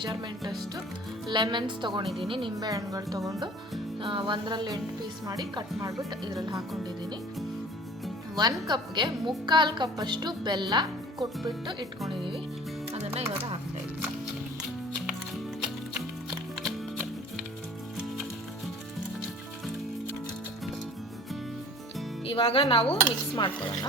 Measurement ಅಷ್ಟು lemons ತೊಗೊಂಡಿದ್ದೀನಿ. ನಿಂಬೆ ಹಣ್ಣುಗಳು ತೊಗೊಂಡು ಒಂದರಲ್ಲಿ 8 ಪೀಸ್ ಮಾಡಿ ಕಟ್ ಮಾಡಿಬಿಟ್ಟು ಇದರಲ್ಲಿ ಹಾಕ್ಕೊಂಡಿದ್ದೀನಿ. 1 ಕಪ್ಗೆ 3/4 ಕಪ್ ಅಷ್ಟು ಬೆಲ್ಲ ಕೊಟ್ಬಿಟ್ಟು ಇಟ್ಕೊಂಡಿದ್ದೀವಿ. ಅದನ್ನು ಇವಾಗ ಹಾಕ್ತಾಯಿದ್ದೀವಿ. ಇವಾಗ ನಾವು ಮಿಕ್ಸ್ ಮಾಡ್ಕೊಳ್ಳೋಣ.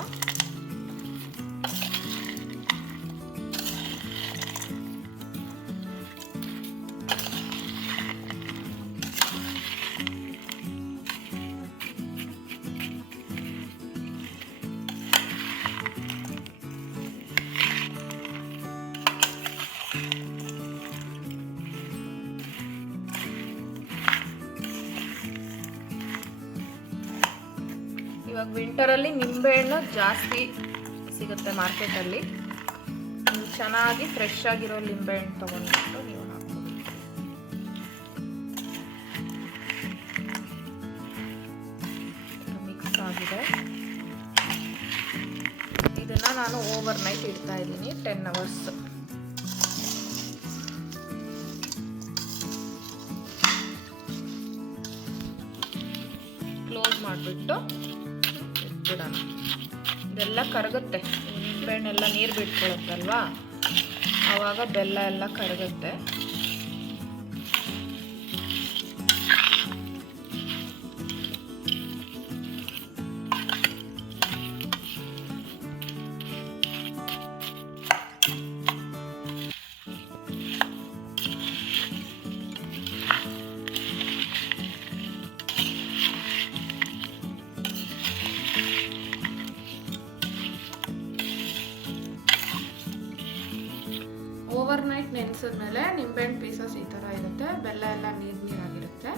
ಇವಾಗ ವಿಂಟರಲ್ಲಿ ನಿಂಬೆಹಣ್ಣು ಜಾಸ್ತಿ ಸಿಗುತ್ತೆ ಮಾರ್ಕೆಟಲ್ಲಿ. ನೀವು ಚೆನ್ನಾಗಿ ಫ್ರೆಶ್ ಆಗಿರೋ ನಿಂಬೆಹಣ್ಣು ತೊಗೊಂಡ್ಬಿಟ್ಟು ನೀವು ಹಾಕ್ಬೋದು. ಮಿಕ್ಸ್ ಆಗಿದೆ. ಇದನ್ನು ನಾನು ಓವರ್ ನೈಟ್ ಇಡ್ತಾ ಇದ್ದೀನಿ 10 hours. ಕ್ಲೋಸ್ ಮಾಡಿಬಿಟ್ಟು ಇಟ್ಬಿಡೋಣ. ಇದೆಲ್ಲ ಕರಗುತ್ತೆ. ನಿಂಬೆಹಣ್ಣೆಲ್ಲ ನೀರು ಬಿಟ್ಕೊಳ್ಳುತ್ತಲ್ವಾ, ಆವಾಗ ಬೆಲ್ಲ ಎಲ್ಲ ಕರಗುತ್ತೆ. ಓವರ್ ನೈಟ್ ನೆನೆಸಿದ್ಮೇಲೆ ನಿಂಬೆಹಣ್ಣು ಪೀಸಸ್ ಈ ಥರ ಇರುತ್ತೆ. ಬೆಲ್ಲ ಎಲ್ಲ ನೀರಾಗಿರುತ್ತೆ.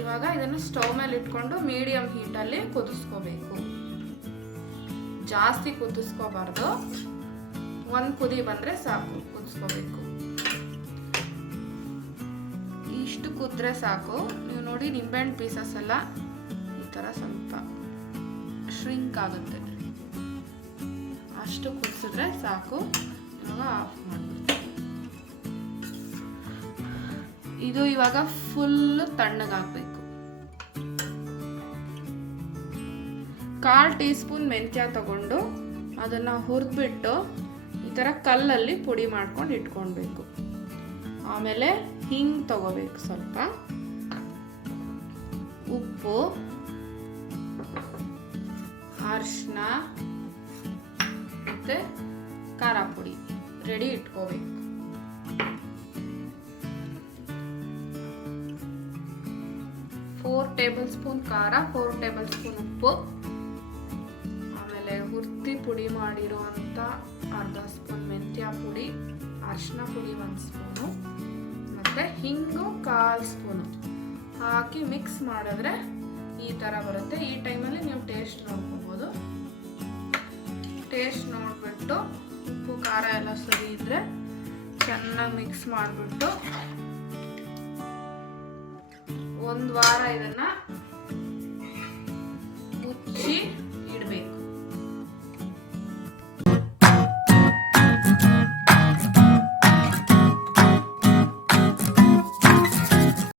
ಇವಾಗ ಇದನ್ನು ಸ್ಟವ್ ಮೇಲೆ ಇಟ್ಕೊಂಡು ಮೀಡಿಯಂ ಹೀಟಲ್ಲಿ ಕುದಿಸ್ಕೋಬೇಕು. ಜಾಸ್ತಿ ಕುದಿಸ್ಕೋಬಾರ್ದು. 1 ಕುದಿ ಬಂದರೆ ಸಾಕು ಕುದಿಸ್ಕೋಬೇಕು. ಇಷ್ಟು ಕುದ್ರೆ ಸಾಕು. ನೀವು ನೋಡಿ ನಿಂಬೆಹಣ್ಣು ಪೀಸಸ್ ಎಲ್ಲ ಈ ಥರ ಸ್ವಲ್ಪ ಶ್ರಿಂಕ್ ಆಗುತ್ತೆ. ಅಷ್ಟು ಕುದಿಸಿದ್ರೆ ಸಾಕು. ಆಫ್ ಮಾಡ್ಬಿಡ್ತೀನಿ. ಇದು ಇವಾಗ ಫುಲ್ ತಣ್ಣಗಾಗಬೇಕು. 1/4 ಟೀ ಸ್ಪೂನ್ ಮೆಂತ್ಯ ತಗೊಂಡು ಅದನ್ನು ಹುರಿದ್ಬಿಟ್ಟು ಈ ಥರ ಕಲ್ಲಲ್ಲಿ ಪುಡಿ ಮಾಡ್ಕೊಂಡು ಇಟ್ಕೊಳ್ಬೇಕು. ಆಮೇಲೆ ಹಿಂಗೆ ತಗೋಬೇಕು, ಸ್ವಲ್ಪ ಉಪ್ಪು, ಅರಿಶಿನ ಮತ್ತು ಖಾರ ಪುಡಿ ರೆಡಿ ಇಟ್ಕೋಬೇಕು. ಫೋರ್ ಟೇಬಲ್ ಸ್ಪೂನ್ ಖಾರ, 4 ಟೇಬಲ್ ಸ್ಪೂನ್ ಉಪ್ಪು, ಆಮೇಲೆ ಹುರ್ತಿ ಪುಡಿ ಮಾಡಿರುವಂಥ 1/2 ಸ್ಪೂನ್ ಮೆಂತ್ಯ ಪುಡಿ, ಅರಿಶಿನ ಪುಡಿ 1 ಸ್ಪೂನು ಮತ್ತು ಹಿಂಗು 1/4 ಸ್ಪೂನು ಹಾಕಿ ಮಿಕ್ಸ್ ಮಾಡಿದ್ರೆ ಈ ಥರ ಬರುತ್ತೆ. ಈ ಟೈಮಲ್ಲಿ ನೀವು ಟೇಸ್ಟ್ ನೋಡ್ಕೋಬೋದು. ಟೇಸ್ಟ್ ನೋಡಿಬಿಟ್ಟು ಉಪ್ಪು ಖಾರ ಎಲ್ಲ ಸರಿ ಇದ್ದರೆ ಚೆನ್ನಾಗಿ ಮಿಕ್ಸ್ ಮಾಡಿಬಿಟ್ಟು 1 ವಾರ ಇದನ್ನು ಮುಚ್ಚಿ